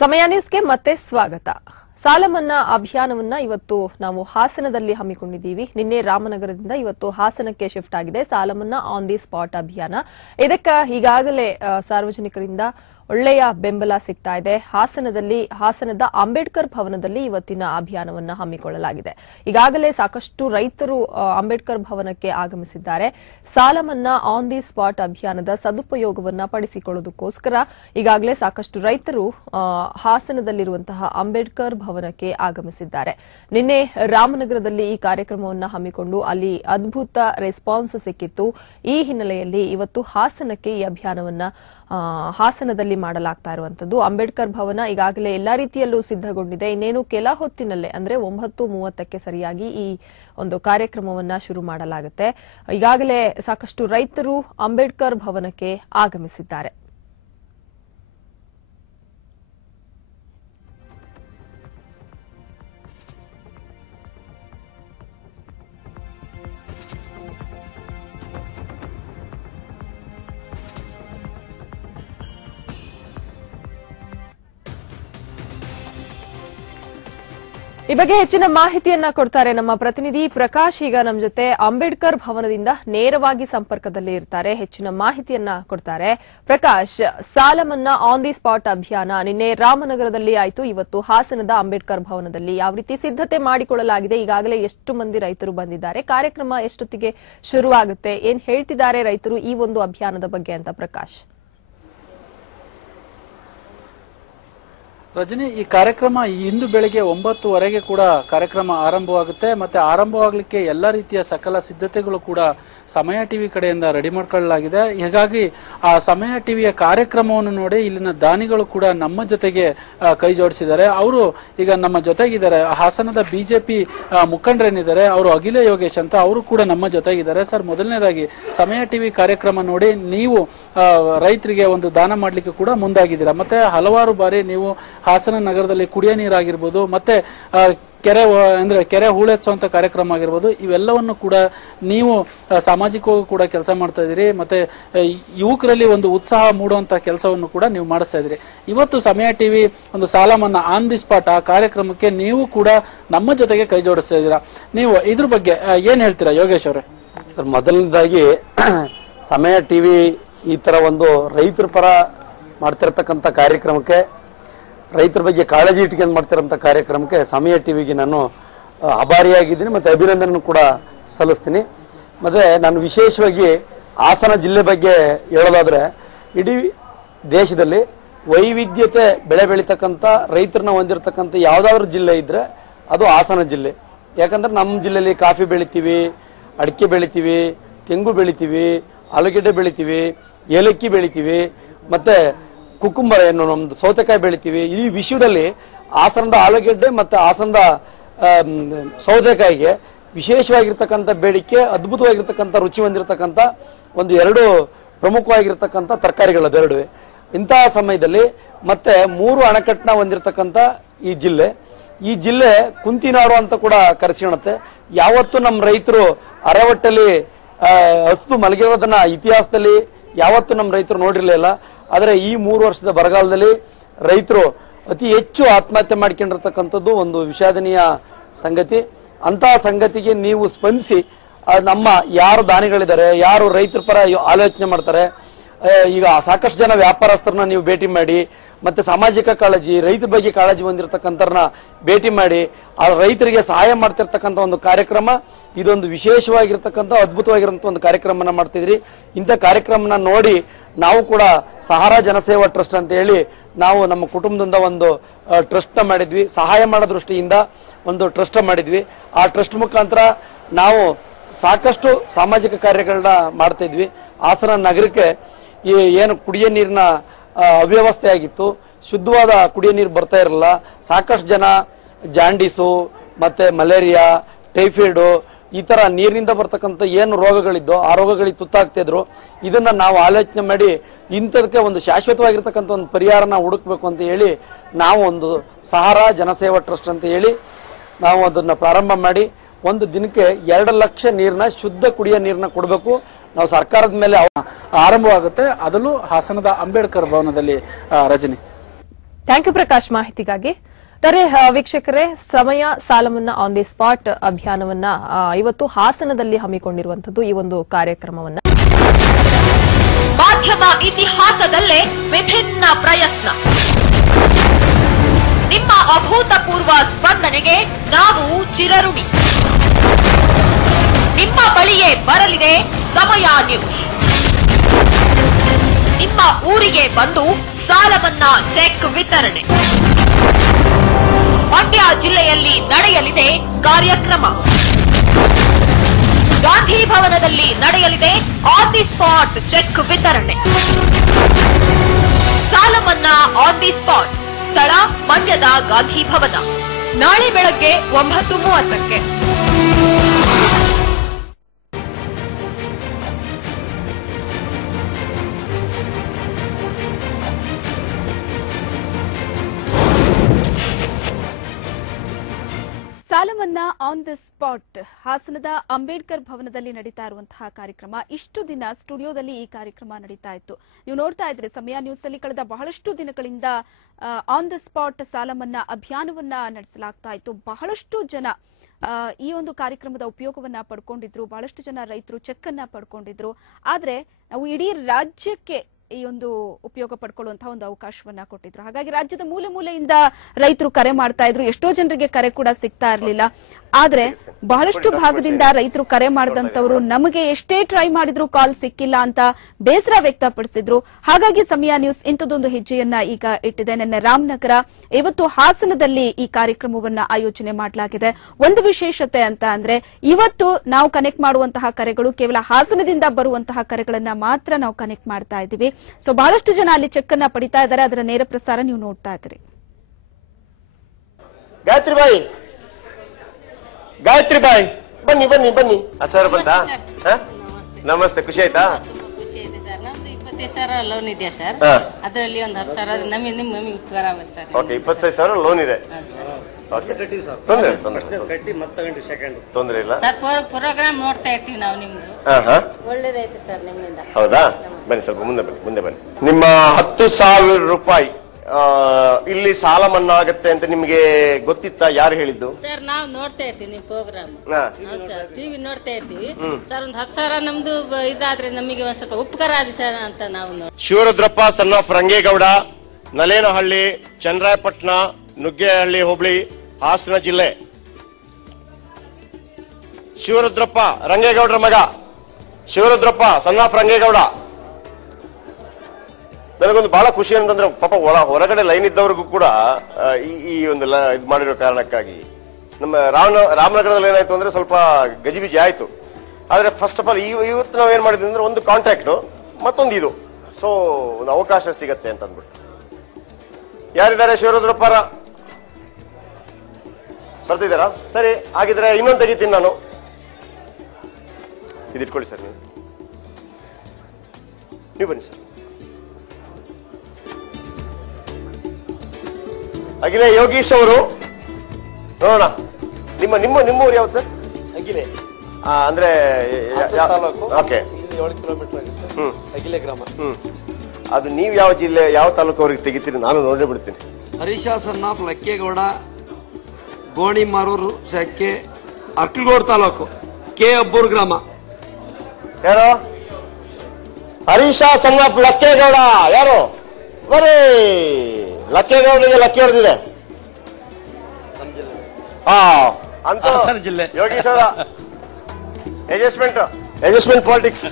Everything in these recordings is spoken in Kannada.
ಸಮಯ ನ್ಯೂಸ್ಗೆ ಮತ್ತೆ ಸ್ವಾಗತ. ಸಾಲ ಮನ್ನಾ ಅಭಿಯಾನವನ್ನ ಇವತ್ತು ನಾವು ಹಾಸನದಲ್ಲಿ ಹಮ್ಮಿಕೊಂಡಿದ್ದೀವಿ. ನಿನ್ನೆ ರಾಮನಗರದಿಂದ ಇವತ್ತು ಹಾಸನಕ್ಕೆ ಶಿಫ್ಟ್ ಆಗಿದೆ ಸಾಲ ಮನ್ನಾ ಆನ್ ದಿ ಸ್ಪಾಟ್ ಅಭಿಯಾನ. ಇದಕ್ಕ ಈಗಾಗಲೇ ಸಾರ್ವಜನಿಕರಿಂದ ಒಳ್ಳೆಯ ಬೆಂಬಲ ಸಿಗ್ತಾ ಇದೆ. ಹಾಸನದಲ್ಲಿ, ಹಾಸನದ ಅಂಬೇಡ್ಕರ್ ಭವನದಲ್ಲಿ ಇವತ್ತಿನ ಅಭಿಯಾನವನ್ನ ಹಮ್ಮಿಕೊಳ್ಳಲಾಗಿದೆ. ಈಗಾಗಲೇ ಸಾಕಷ್ಟು ರೈತರು ಅಂಬೇಡ್ಕರ್ ಭವನಕ್ಕೆ ಆಗಮಿಸಿದ್ದಾರೆ. ಸಾಲ ಆನ್ ದಿ ಸ್ಪಾಟ್ ಅಭಿಯಾನದ ಸದುಪಯೋಗವನ್ನ ಪಡಿಸಿಕೊಳ್ಳುವುದಕ್ಕೋಸ್ಕರ ಈಗಾಗಲೇ ಸಾಕಷ್ಟು ರೈತರು ಹಾಸನದಲ್ಲಿರುವಂತಹ ಅಂಬೇಡ್ಕರ್ ಭವನಕ್ಕೆ ಆಗಮಿಸಿದ್ದಾರೆ. ನಿನ್ನೆ ರಾಮನಗರದಲ್ಲಿ ಈ ಕಾರ್ಯಕ್ರಮವನ್ನು ಹಮ್ಮಿಕೊಂಡು ಅಲ್ಲಿ ಅದ್ಭುತ ರೆಸ್ಪಾನ್ಸ್ ಸಿಕ್ಕಿತ್ತು. ಈ ಹಿನ್ನೆಲೆಯಲ್ಲಿ ಇವತ್ತು ಹಾಸನಕ್ಕೆ ಈ ಅಭಿಯಾನವನ್ನ ಹಾಸನದಲ್ಲಿ ಮಾಡಲಾಗ್ತಾ ಇರುವಂತದ್ದು ಅಂಬೇಡ್ಕರ್ ಭವನ ಈಗಾಗಲೇ ಎಲ್ಲಾ ರೀತಿಯಲ್ಲೂ ಸಿದ್ಧಗೊಂಡಿದೆ. ಇನ್ನೇನು ಕೆಲ ಹೊತ್ತಿನಲ್ಲೇ, ಅಂದ್ರೆ ಒಂಬತ್ತು ಮೂವತ್ತಕ್ಕೆ ಸರಿಯಾಗಿ ಈ ಒಂದು ಕಾರ್ಯಕ್ರಮವನ್ನ ಶುರು ಮಾಡಲಾಗುತ್ತೆ. ಈಗಾಗಲೇ ಸಾಕಷ್ಟು ರೈತರು ಅಂಬೇಡ್ಕರ್ ಭವನಕ್ಕೆ ಆಗಮಿಸಿದ್ದಾರೆ. ಈ ಬಗ್ಗೆ ಹೆಚ್ಚಿನ ಮಾಹಿತಿಯನ್ನ ಕೊಡ್ತಾರೆ ನಮ್ಮ ಪ್ರತಿನಿಧಿ ಪ್ರಕಾಶ್. ಈಗ ನಮ್ಮ ಜೊತೆ ಅಂಬೇಡ್ಕರ್ ಭವನದಿಂದ ನೇರವಾಗಿ ಸಂಪರ್ಕದಲ್ಲಿ ಇರ್ತಾರೆ. ಹೆಚ್ಚಿನ ಮಾಹಿತಿಯನ್ನ ಕೊಡ್ತಾರೆ. ಪ್ರಕಾಶ್ ಸಾಲ ಆನ್ ದಿ ಸ್ಪಾಟ್ ಅಭಿಯಾನ ನಿನ್ನೆ ರಾಮನಗರದಲ್ಲಿ ಆಯಿತು. ಇವತ್ತು ಹಾಸನದ ಅಂಬೇಡ್ಕರ್ ಭವನದಲ್ಲಿ ಯಾವ ರೀತಿ ಸಿದ್ಧತೆ ಮಾಡಿಕೊಳ್ಳಲಾಗಿದೆ? ಈಗಾಗಲೇ ಎಷ್ಟು ಮಂದಿ ರೈತರು ಬಂದಿದ್ದಾರೆ? ಕಾರ್ಯಕ್ರಮ ಎಷ್ಟೊತ್ತಿಗೆ ಶುರುವಾಗುತ್ತೆ? ಏನ್ ಹೇಳ್ತಿದ್ದಾರೆ ರೈತರು ಈ ಒಂದು ಅಭಿಯಾನದ ಬಗ್ಗೆ ಅಂತ ಪ್ರಕಾಶ್? ರಜನಿ, ಈ ಕಾರ್ಯಕ್ರಮ ಇಂದು ಬೆಳಿಗ್ಗೆ ಒಂಬತ್ತುವರೆಗೆ ಕೂಡ ಕಾರ್ಯಕ್ರಮ ಆರಂಭವಾಗುತ್ತೆ. ಮತ್ತೆ ಆರಂಭವಾಗಲಿಕ್ಕೆ ಎಲ್ಲ ರೀತಿಯ ಸಕಲ ಸಿದ್ಧತೆಗಳು ಕೂಡ ಸಮಯ ಟಿವಿ ಕಡೆಯಿಂದ ರೆಡಿ ಮಾಡ್ಕೊಳ್ಳಲಾಗಿದೆ. ಹೀಗಾಗಿ ಆ ಸಮಯ ಟಿವಿಯ ಕಾರ್ಯಕ್ರಮವನ್ನು ನೋಡಿ ಇಲ್ಲಿನ ದಾನಿಗಳು ಕೂಡ ನಮ್ಮ ಜೊತೆಗೆ ಕೈ ಜೋಡಿಸಿದ್ದಾರೆ. ಅವರು ಈಗ ನಮ್ಮ ಜೊತೆಗಿದ್ದಾರೆ. ಹಾಸನದ ಬಿಜೆಪಿ ಮುಖಂಡರೇನಿದ್ದಾರೆ? ಅವರು ಅಖಿಲ ಯೋಗೇಶ್ ಅಂತ, ಅವರು ಕೂಡ ನಮ್ಮ ಜೊತೆಗಿದ್ದಾರೆ. ಸರ್, ಮೊದಲನೇದಾಗಿ ಸಮಯ ಟಿವಿ ಕಾರ್ಯಕ್ರಮ ನೋಡಿ ನೀವು ರೈತರಿಗೆ ಒಂದು ದಾನ ಮಾಡಲಿಕ್ಕೆ ಕೂಡ ಮುಂದಾಗಿದ್ದೀರಾ? ಮತ್ತೆ ಹಲವಾರು ಬಾರಿ ನೀವು ಹಾಸನ ನಗರದಲ್ಲಿ ಕುಡಿಯೋ ನೀರಾಗಿರ್ಬೋದು, ಮತ್ತೆ ಕೆರೆ ಅಂದ್ರೆ ಕೆರೆ ಹೂಳೆತ್ಸುವಂತ ಕಾರ್ಯಕ್ರಮ ಆಗಿರ್ಬೋದು, ಇವೆಲ್ಲವನ್ನು ಕೂಡ ನೀವು ಸಾಮಾಜಿಕವಾಗಿ ಕೂಡ ಕೆಲಸ ಮಾಡ್ತಾ ಇದ್ದೀರಿ, ಮತ್ತೆ ಯುವಕರಲ್ಲಿ ಒಂದು ಉತ್ಸಾಹ ಮೂಡುವಂತ ಕೆಲಸವನ್ನು ಕೂಡ ನೀವು ಮಾಡಿಸ್ತಾ ಇದ್ದೀರಿ. ಇವತ್ತು ಸಮಯ ಟಿವಿ ಒಂದು ಸಾಲ ಮನ್ನಾ ಆನ್ ದಿ ಸ್ಪಾಟ್ ಆ ಕಾರ್ಯಕ್ರಮಕ್ಕೆ ನೀವು ಕೂಡ ನಮ್ಮ ಜೊತೆಗೆ ಕೈ ಜೋಡಿಸ್ತಾ ಇದ್ದೀರಾ. ನೀವು ಇದ್ರ ಬಗ್ಗೆ ಏನ್ ಹೇಳ್ತೀರಾ ಯೋಗೇಶ್ ಅವರೇ? ಸರ್, ಮೊದಲನೇದಾಗಿ ಸಮಯ ಟಿವಿ ಈ ತರ ಒಂದು ರೈತರ ಪರ ಮಾಡ್ತಿರ್ತಕ್ಕಂಥ ಕಾರ್ಯಕ್ರಮಕ್ಕೆ ರೈತರ ಬಗ್ಗೆ ಕಾಳಜಿ ಇಟ್ಕೊಂಡು ಮಾಡ್ತಿರೋಂಥ ಕಾರ್ಯಕ್ರಮಕ್ಕೆ ಸಮಯ ಟಿವಿಗೆ ನಾನು ಆ, ಆಭಾರಿಯಾಗಿದ್ದೀನಿ ಮತ್ತೆ ಅಭಿನಂದನೆ ಕೂಡ ಸಲ್ಲಿಸ್ತೀನಿ. ಮತ್ತೆ ನಾನು ವಿಶೇಷವಾಗಿ ಹಾಸನ ಜಿಲ್ಲೆ ಬಗ್ಗೆ ಹೇಳೋದಾದ್ರೆ ಇಡೀ ದೇಶದಲ್ಲಿ ವೈವಿಧ್ಯತೆ ಬೆಳೆ ಬೆಳೀತಕ್ಕಂಥ ರೈತರನ್ನ ಹೊಂದಿರತಕ್ಕಂಥ ಯಾವ್ದಾದ್ರು ಜಿಲ್ಲೆ ಇದ್ರೆ ಅದು ಹಾಸನ ಜಿಲ್ಲೆ. ಯಾಕಂದ್ರೆ ನಮ್ಮ ಜಿಲ್ಲೆಯಲ್ಲಿ ಕಾಫಿ ಬೆಳಿತೀವಿ ಅಡಿಕೆ ಬೆಳಿತೀವಿ ತೆಂಗು ಬೆಳಿತೀವಿ ಆಲೂಗೆಡ್ಡೆ ಬೆಳಿತೀವಿ ಏಲಕ್ಕಿ ಬೆಳಿತೀವಿ ಮತ್ತೆ ಕುಕುಂಬರ ಏನು ನಮ್ದು ಸೌತೆಕಾಯಿ ಬೆಳಿತೀವಿ. ಈ ವಿಶ್ವದಲ್ಲಿ ಹಾಸನದ ಆಲೂಗೆಡ್ಡೆ ಮತ್ತು ಹಾಸನದ ಸೌತೆಕಾಯಿಗೆ ವಿಶೇಷವಾಗಿರ್ತಕ್ಕಂಥ ಬೇಡಿಕೆ, ಅದ್ಭುತವಾಗಿರ್ತಕ್ಕಂಥ ರುಚಿ ಹೊಂದಿರತಕ್ಕಂಥ ಒಂದು ಎರಡು ಪ್ರಮುಖವಾಗಿರ್ತಕ್ಕಂಥ ತರಕಾರಿಗಳು ಅದೆರಡು ಇಂತಹ ಸಮಯದಲ್ಲಿ ಮತ್ತೆ ಮೂರು ಅಣೆಕಟ್ಟನ್ನ ಹೊಂದಿರತಕ್ಕಂಥ ಈ ಜಿಲ್ಲೆ. ಈ ಜಿಲ್ಲೆ ಕುಂತಿನಾಡು ಅಂತ ಕೂಡ ಕರೆಸಿಕೊಳ್ಳುತ್ತೆ. ಯಾವತ್ತು ನಮ್ಮ ರೈತರು ಅರವಟ್ಟಲ್ಲಿ ಹಸ್ದು ಮಲಗಿರೋದನ್ನ ಇತಿಹಾಸದಲ್ಲಿ ಯಾವತ್ತು ನಮ್ಮ ರೈತರು ನೋಡಿರ್ಲಿಲ್ಲ. ಆದರೆ ಈ ಮೂರು ವರ್ಷದ ಬರಗಾಲದಲ್ಲಿ ರೈತರು ಅತಿ ಹೆಚ್ಚು ಆತ್ಮಹತ್ಯೆ ಮಾಡ್ಕೊಂಡಿರ್ತಕ್ಕಂಥದ್ದು ಒಂದು ವಿಷಾದನೀಯ ಸಂಗತಿ. ಅಂತಹ ಸಂಗತಿಗೆ ನೀವು ಸ್ಪಂದಿಸಿ ನಮ್ಮ ಯಾರು ದಾನಿಗಳಿದ್ದಾರೆ, ಯಾರು ರೈತರ ಪರ ಆಲೋಚನೆ ಮಾಡ್ತಾರೆ ಈಗ ಸಾಕಷ್ಟು ಜನ ವ್ಯಾಪಾರಸ್ಥರನ್ನ ನೀವು ಭೇಟಿ ಮಾಡಿ, ಮತ್ತೆ ಸಾಮಾಜಿಕ ಕಾಳಜಿ, ರೈತರ ಬಗ್ಗೆ ಕಾಳಜಿ ಹೊಂದಿರತಕ್ಕಂಥವ್ರನ್ನ ಭೇಟಿ ಮಾಡಿ, ಆ ರೈತರಿಗೆ ಸಹಾಯ ಮಾಡ್ತಿರ್ತಕ್ಕಂಥ ಒಂದು ಕಾರ್ಯಕ್ರಮ, ಇದೊಂದು ವಿಶೇಷವಾಗಿರ್ತಕ್ಕಂಥ ಅದ್ಭುತವಾಗಿರೋಂಥ ಒಂದು ಕಾರ್ಯಕ್ರಮನ ಮಾಡ್ತಿದ್ರಿ. ಇಂಥ ಕಾರ್ಯಕ್ರಮನ ನೋಡಿ ನಾವು ಕೂಡ ಸಹಾರಾ ಜನಸೇವಾ ಟ್ರಸ್ಟ್ ಅಂತ ಹೇಳಿ ನಾವು ನಮ್ಮ ಕುಟುಂಬದಿಂದ ಒಂದು ಟ್ರಸ್ಟ್ನ ಮಾಡಿದ್ವಿ. ಸಹಾಯ ಮಾಡೋ ದೃಷ್ಟಿಯಿಂದ ಒಂದು ಟ್ರಸ್ಟ್ ಮಾಡಿದ್ವಿ. ಆ ಟ್ರಸ್ಟ್ ಮುಖಾಂತರ ನಾವು ಸಾಕಷ್ಟು ಸಾಮಾಜಿಕ ಕಾರ್ಯಗಳನ್ನ ಮಾಡ್ತಾ ಇದ್ವಿ ಹಾಸನ ನಗರಕ್ಕೆ ಈ ಏನು ಕುಡಿಯೋ ನೀರಿನ ಅವ್ಯವಸ್ಥೆ ಆಗಿತ್ತು. ಶುದ್ಧವಾದ ಕುಡಿಯೋ ನೀರು ಬರ್ತಾ ಇರಲಿಲ್ಲ. ಸಾಕಷ್ಟು ಜನ ಜಾಂಡೀಸು, ಮತ್ತೆ ಮಲೇರಿಯಾ, ಟೈಫಾಯ್ಡು, ಈ ತರ ನೀರಿನಿಂದ ಬರ್ತಕ್ಕಂಥ ಏನು ರೋಗಗಳಿದ್ದೋ ಆ ರೋಗಗಳಿಗೆ ತುತ್ತಾಗ್ತಿದ್ರು ಇದನ್ನ ನಾವು ಆಲೋಚನೆ ಮಾಡಿ ಇಂಥದಕ್ಕೆ ಒಂದು ಶಾಶ್ವತವಾಗಿರ್ತಕ್ಕಂಥ ಒಂದು ಪರಿಹಾರನ ಹುಡುಕ್ಬೇಕು ಅಂತ ಹೇಳಿ ನಾವು ಒಂದು ಸಹಾರಾ ಜನಸೇವಾ ಟ್ರಸ್ಟ್ ಅಂತ ಹೇಳಿ ನಾವು ಅದನ್ನ ಪ್ರಾರಂಭ ಮಾಡಿ ಒಂದು ದಿನಕ್ಕೆ ಎರಡು ಲಕ್ಷ ನೀರನ್ನ ಶುದ್ಧ ಕುಡಿಯೋ ನೀರನ್ನ ಕೊಡಬೇಕು. ನಾವು ಸರ್ಕಾರದ ಮೇಲೆ ಆರಂಭವಾಗುತ್ತೆ. ಅದರಲ್ಲೂ ಹಾಸನದ ಅಂಬೇಡ್ಕರ್ ಭವನದಲ್ಲಿ ರಜನಿ. ಥ್ಯಾಂಕ್ ಯು ಪ್ರಕಾಶ್ ಮಾಹಿತಿಗಾಗಿ. ದರೆ ಆ, ವೀಕ್ಷಕರೇ ಸಮಯ ಸಾಲ ಮನ್ನಾ ಆನ್ ದಿ ಸ್ಪಾಟ್ ಅಭಿಯಾನವನ್ನ ಇವತ್ತು ಹಾಸನದಲ್ಲಿ ಹಮ್ಮಿಕೊಂಡಿರುವಂತದ್ದು ಈ ಒಂದು ಕಾರ್ಯಕ್ರಮವನ್ನ. ಮಾಧ್ಯಮ ಇತಿಹಾಸದಲ್ಲೇ ವಿಭಿನ್ನ ಪ್ರಯತ್ನ. ನಿಮ್ಮ ಅಭೂತಪೂರ್ವ ಸ್ಪಂದನೆಗೆ ನಾವು ಚಿರಋಣಿ. ನಿಮ್ಮ ಬಳಿಯೇ ಬರಲಿದೆ ಸಮಯ ನ್ಯೂಸ್ ನಿಮ್ಮ ಊರಿಗೆ ಬಂದು ಸಾಲ ಚೆಕ್ ವಿತರಣೆ. ಮಂಡ್ಯ ಜಿಲ್ಲೆಯಲ್ಲಿ ನಡೆಯಲಿದೆ ಕಾರ್ಯಕ್ರಮ. ಗಾಂಧಿ ಭವನದಲ್ಲಿ ನಡೆಯಲಿದೆ ಆನ್ ದಿ ಸ್ಪಾಟ್ ಚೆಕ್ ವಿತರಣೆ. ಸಾಲ ಮನ್ನಾ ಆನ್ ದಿ ಸ್ಪಾಟ್ ಸ್ಥಳ ಮಂಡ್ಯದ ಗಾಂಧಿ ಭವನ. ನಾಳೆ ಬೆಳಗ್ಗೆ ಒಂಬತ್ತು ಮೂವತ್ತಕ್ಕೆ. ಸಾಲ ಮನ್ನಾ ಆನ್ ದ ಸ್ಪಾಟ್ ಹಾಸನದ ಅಂಬೇಡ್ಕರ್ ಭವನದಲ್ಲಿ ನಡೀತಾ ಇರುವಂತಹ ಕಾರ್ಯಕ್ರಮ. ಇಷ್ಟು ದಿನ ಸ್ಟುಡಿಯೋದಲ್ಲಿ ಈ ಕಾರ್ಯಕ್ರಮ ನಡೀತಾ ಇತ್ತು. ನೀವು ನೋಡ್ತಾ ಇದ್ರೆ ಸಮಯ ನ್ಯೂಸ್ ಅಲ್ಲಿ ಕಳೆದ ಬಹಳಷ್ಟು ದಿನಗಳಿಂದ ಆನ್ ದ ಸ್ಪಾಟ್ ಸಾಲ ಮನ್ನಾ ಅಭಿಯಾನವನ್ನ ನಡೆಸಲಾಗ್ತಾ ಇತ್ತು. ಬಹಳಷ್ಟು ಜನ ಈ ಒಂದು ಕಾರ್ಯಕ್ರಮದ ಉಪಯೋಗವನ್ನ ಪಡ್ಕೊಂಡಿದ್ರು. ಬಹಳಷ್ಟು ಜನ ರೈತರು ಚೆಕ್ ಅನ್ನ ಪಡ್ಕೊಂಡಿದ್ರು. ಆದ್ರೆ ನಾವು ಇಡೀ ರಾಜ್ಯಕ್ಕೆ ಈ ಒಂದು ಉಪಯೋಗ ಪಡ್ಕೊಳ್ಳುವಂತಹ ಒಂದು ಅವಕಾಶವನ್ನ ಕೊಟ್ಟಿದ್ರು. ಹಾಗಾಗಿ ರಾಜ್ಯದ ಮೂಲೆ ಮೂಲೆಯಿಂದ ರೈತರು ಕರೆ ಮಾಡ್ತಾ ಇದ್ರು. ಎಷ್ಟೋ ಜನರಿಗೆ ಕರೆ ಕೂಡ ಸಿಗ್ತಾ ಇರಲಿಲ್ಲ. ಆದ್ರೆ ಬಹಳಷ್ಟು ಭಾಗದಿಂದ ರೈತರು ಕರೆ ಮಾಡಿದಂತವರು ನಮಗೆ ಎಷ್ಟೇ ಟ್ರೈ ಮಾಡಿದ್ರು ಕಾಲ್ ಸಿಕ್ಕಿಲ್ಲ ಅಂತ ಬೇಸರ ವ್ಯಕ್ತಪಡಿಸಿದ್ರು. ಹಾಗಾಗಿ ಸಮಯ ನ್ಯೂಸ್ ಇಂಥದ್ದೊಂದು ಹೆಜ್ಜೆಯನ್ನ ಈಗ ಇಟ್ಟಿದೆ. ನಿನ್ನೆ ರಾಮನಗರ ಇವತ್ತು ಹಾಸನದಲ್ಲಿ ಈ ಕಾರ್ಯಕ್ರಮವನ್ನ ಆಯೋಜನೆ ಮಾಡಲಾಗಿದೆ. ಒಂದು ವಿಶೇಷತೆ ಅಂತ ಅಂದ್ರೆ ಇವತ್ತು ನಾವು ಕನೆಕ್ಟ್ ಮಾಡುವಂತಹ ಕರೆಗಳು ಕೇವಲ ಹಾಸನದಿಂದ ಬರುವಂತಹ ಕರೆಗಳನ್ನ ಮಾತ್ರ ನಾವು ಕನೆಕ್ಟ್ ಮಾಡ್ತಾ ಇದ್ದೀವಿ. ಸೊ ಬಹಳಷ್ಟು ಜನ ಅಲ್ಲಿ ಚೆಕ್ ಅನ್ನ ಪಡಿತಾ ಇದ್ದಾರೆ. ಅದರ ನೇರ ಪ್ರಸಾರ ನೀವು ನೋಡ್ತಾ ಇದ್ದೀರಿ. ಗಾಯತ್ರಿ ಬಾಯಿ. ಗಾಯತ್ರಿ ಬಾಯಿ. ಬನ್ನಿ ಬನ್ನಿ ಬನ್ನಿ. ಸರ್ ಬಂತಾ? ನಮಸ್ತೆ ಖುಷಿ ಆಯ್ತಾ? ಸಾವಿರ ಲೋನ್ ಇದೆ ಸರ್. ಅದರಲ್ಲಿ ಒಂದು ಹತ್ತು ಸಾವಿರ ನಮಗೆ ನಿಮ್ಮ ನಮಗೆ ಉಪಕಾರ ಆಗುತ್ತೆ ಸರ್ ಓಕೆ ಇಪ್ಪತ್ತೈದು ಸಾವಿರ ಲೋನ್ ಇದೆ. ಓಕೆ ತೊಂದ್ರೆ ತೊಂದ್ರೆ ತೊಂದ್ರೆ ಇಲ್ಲ. ಸರ್ ಪ್ರೋಗ್ರಾಮ್ ನೋಡ್ತಾ ಇರ್ತೀವಿ ನಾವು ನಿಮ್ದು. ಒಳ್ಳೇದಾಯ್ತು ಸರ್ ನಿಮ್ಮಿಂದ. ಹೌದಾ? ಬನ್ನಿ ಸ್ವಲ್ಪ ಮುಂದೆ ಬನ್ನಿ ಮುಂದೆ ಬನ್ನಿ. ನಿಮ್ಮ ಹತ್ತು ಸಾವಿರ ರೂಪಾಯಿ ಇಲ್ಲಿ ಸಾಲ ಮನ್ನಾ ಆಗತ್ತೆ ಅಂತ ನಿಮಗೆ ಗೊತ್ತಿತ್ತಾ? ಯಾರು ಹೇಳಿದ್ದು? ಸರ್ ನಾವು ನೋಡ್ತಾ ಇರ್ತೀವಿ ನಿಮ್ ಪ್ರೋಗ್ರಾಮ್ ಟಿವಿ ನೋಡ್ತಾ ಇರ್ತೀವಿ. ಸರ್ ಒಂದು ಹತ್ತು ಸಾವಿರ ನಮ್ದು ಬ- ಇದಾದ್ರೆ ನಮಗೆ ಒಂದ್ ಸ್ವಲ್ಪ ಉಪಕಾರ ಆದಿ ಸರ್ ಅಂತ ನಾವು ನೋಡಿ ಶಿವರುದ್ರಪ್ಪ ಸನ್ ಆಫ್ ರಂಗೇಗೌಡ ನಲೇನಹಳ್ಳಿ ಚಂದ್ರಾಯಪಟ್ಟಣ ನುಗ್ಗೇಹಳ್ಳಿ ಹೋಬಳಿ ಹಾಸನ ಜಿಲ್ಲೆ. ಶಿವರುದ್ರಪ್ಪ ರಂಗೇಗೌಡರ ಮಗ. Shivarudrappa son of Rangegowda. ನನಗೊಂದು ಬಹಳ ಖುಷಿ ಅಂತಂದ್ರೆ ಪಾಪ ಒಳ, ಹೊರಗಡೆ ಲೈನ್ ಇದ್ದವ್ರಿಗೂ ಕೂಡ ಈ ಈ ಒಂದು ಇದು ಮಾಡಿರೋ ಕಾರಣಕ್ಕಾಗಿ. ನಮ್ಮ ರಾಮ ರಾಮನಗರದಲ್ಲಿ ಏನಾಯ್ತು ಅಂದ್ರೆ ಸ್ವಲ್ಪ ಗಜಿಬಿಜಿ ಆಯ್ತು. ಆದ್ರೆ ಫಸ್ಟ್ ಆಫ್ ಆಲ್ ಇವತ್ತು ನಾವ್ ಏನ್ ಮಾಡಿದ್ವಿ ಅಂದ್ರೆ ಒಂದು ಕಾಂಟ್ಯಾಕ್ಟ್ ಮತ್ತೊಂದು ಇದು. ಸೊ ಒಂದು ಅವಕಾಶ ಸಿಗತ್ತೆ ಅಂತ ಅಂದ್ಬಿಟ್ಟು ಯಾರಿದ್ದಾರೆ ಶಿವರುದ್ರಪ್ಪರ? ಬರ್ತಿದ್ದಾರಾ? ಸರಿ, ಹಾಗಿದ್ರೆ ಇನ್ನೊಂದು ತೆಗಿತೀನಿ ನಾನು. ಇದಿಟ್ಕೊಳ್ಳಿ ಸರ್ ನೀವು. ನೀವು ಬನ್ನಿ ಸರ್. ಅಗಿಲೆ ಯೋಗೀಶ್ ಅವರು ನೋಡೋಣ. ನಿಮ್ಮ ನಿಮ್ಮ ನಿಮ್ಮ ಊರು ಯಾವ್ದು ಸರ್? ಅಗಿಲೆ ಆ, ಅಂದ್ರೆ ತಾಲೂಕು. ಓಕೆ. ಏಳು ಕಿಲೋಮೀಟರ್ ಆಗುತ್ತೆ. ಹ್ಮ್. ಅಗಿಲೆ ಗ್ರಾಮ. ಹ್ಮ್. ಅದು ನೀವು ಯಾವ ಜಿಲ್ಲೆ ಯಾವ ತಾಲೂಕು ಅವ್ರಿಗೆ ತೆಗಿತೀರಿ? ನಾನು ನೋಡೇ ಬಿಡ್ತೀನಿ. ಹರೀಶ ಸನ್ ಆಫ್ ಲಕ್ಕೇಗೌಡ ಗೋಣಿಮಾರೂರು ಸಕ್ಕೆ ಅರ್ಕಲ್ಗೋಡ್ ತಾಲೂಕು ಕೆ ಅಬ್ಬೂರ್ ಗ್ರಾಮ. ಯಾರು? ಹರೀಶಾ ಸಣ್ಣ ಲಕ್ಕೇಗೌಡ. ಯಾರು? ಬರೀ ಲಕ್ಕೇಗೌಡರಿಗೆ ಲಕ್ಕಿ ಹೊಡೆದಿದೆ ಹಾ. ಅಂತ ಹಾಸನ ಜಿಲ್ಲೆ. ಅಡ್ಜಸ್ಟ್ಮೆಂಟ್ ಅಡ್ಜಸ್ಟ್ಮೆಂಟ್ ಪಾಲಿಟಿಕ್ಸ್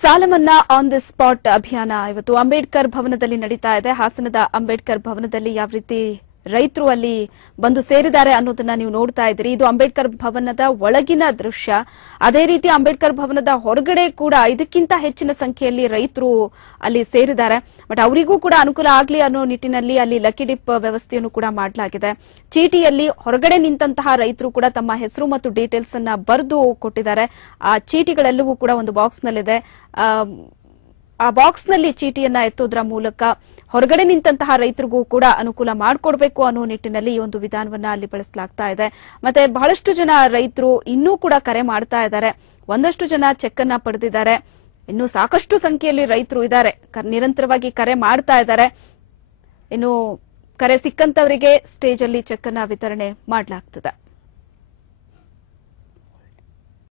ಸಾಲ ಮನ್ನಾ ಆನ್ ದಿ ಸ್ಪಾಟ್ ಅಭಿಯಾನ. ಇವತ್ತು ಅಂಬೇಡ್ಕರ್ ಭವನದಲ್ಲಿ ನಡೀತಾ ಇದೆ. ಹಾಸನದ ಅಂಬೇಡ್ಕರ್ ಭವನದಲ್ಲಿ ಯಾವ ರೀತಿ ರೈತರು ಅಲ್ಲಿ ಬಂದು ಸೇರಿದ್ದಾರೆ ಅನ್ನೋದನ್ನ ನೀವು ನೋಡ್ತಾ ಇದ್ದೀರಿ. ಇದು ಅಂಬೇಡ್ಕರ್ ಭವನದ ಒಳಗಿನ ದೃಶ್ಯ. ಅದೇ ರೀತಿ ಅಂಬೇಡ್ಕರ್ ಭವನದ ಹೊರಗಡೆ ಕೂಡ ಇದಕ್ಕಿಂತ ಹೆಚ್ಚಿನ ಸಂಖ್ಯೆಯಲ್ಲಿ ರೈತರು ಅಲ್ಲಿ ಸೇರಿದ್ದಾರೆ. ಬಟ್ ಅವರಿಗೂ ಕೂಡ ಅನುಕೂಲ ಆಗ್ಲಿ ಅನ್ನೋ ನಿಟ್ಟಿನಲ್ಲಿ ಅಲ್ಲಿ ಲಕ್ಕಿ ಡಿಪ್ ವ್ಯವಸ್ಥೆಯನ್ನು ಕೂಡ ಮಾಡಲಾಗಿದೆ. ಚೀಟಿಯಲ್ಲಿ ಹೊರಗಡೆ ನಿಂತಹ ರೈತರು ಕೂಡ ತಮ್ಮ ಹೆಸರು ಮತ್ತು ಡೀಟೇಲ್ಸ್ ಅನ್ನ ಬರೆದು ಕೊಟ್ಟಿದ್ದಾರೆ. ಆ ಚೀಟಿಗಳೆಲ್ಲವೂ ಕೂಡ ಒಂದು ಬಾಕ್ಸ್ ನಲ್ಲಿದೆ ಆ, ಆ ಬಾಕ್ಸ್ನಲ್ಲಿ ಚೀಟಿಯನ್ನ ಎತ್ತೋದ್ರ ಮೂಲಕ ಹೊರಗಡೆ ನಿಂತಹ ರೈತರಿಗೂ ಕೂಡ ಅನುಕೂಲ ಮಾಡಿಕೊಡ್ಬೇಕು ಅನ್ನೋ ನಿಟ್ಟಿನಲ್ಲಿ ಈ ಒಂದು ವಿಧಾನವನ್ನ ಅಲ್ಲಿ ಬಳಸಲಾಗ್ತಾ ಇದೆ. ಮತ್ತೆ ಬಹಳಷ್ಟು ಜನ ರೈತರು ಇನ್ನೂ ಕೂಡ ಕರೆ ಮಾಡ್ತಾ ಇದ್ದಾರೆ. ಒಂದಷ್ಟು ಜನ ಚೆಕ್ ಅನ್ನ ಪಡೆದಿದ್ದಾರೆ. ಇನ್ನು ಸಾಕಷ್ಟು ಸಂಖ್ಯೆಯಲ್ಲಿ ರೈತರು ಇದ್ದಾರೆ. ನಿರಂತರವಾಗಿ ಕರೆ ಮಾಡ್ತಾ ಇದ್ದಾರೆ. ಇನ್ನು ಕರೆ ಸಿಕ್ಕಂತವರಿಗೆ ಸ್ಟೇಜ್ ಅಲ್ಲಿ ಚೆಕ್ ಅನ್ನ ವಿತರಣೆ ಮಾಡಲಾಗ್ತದೆ.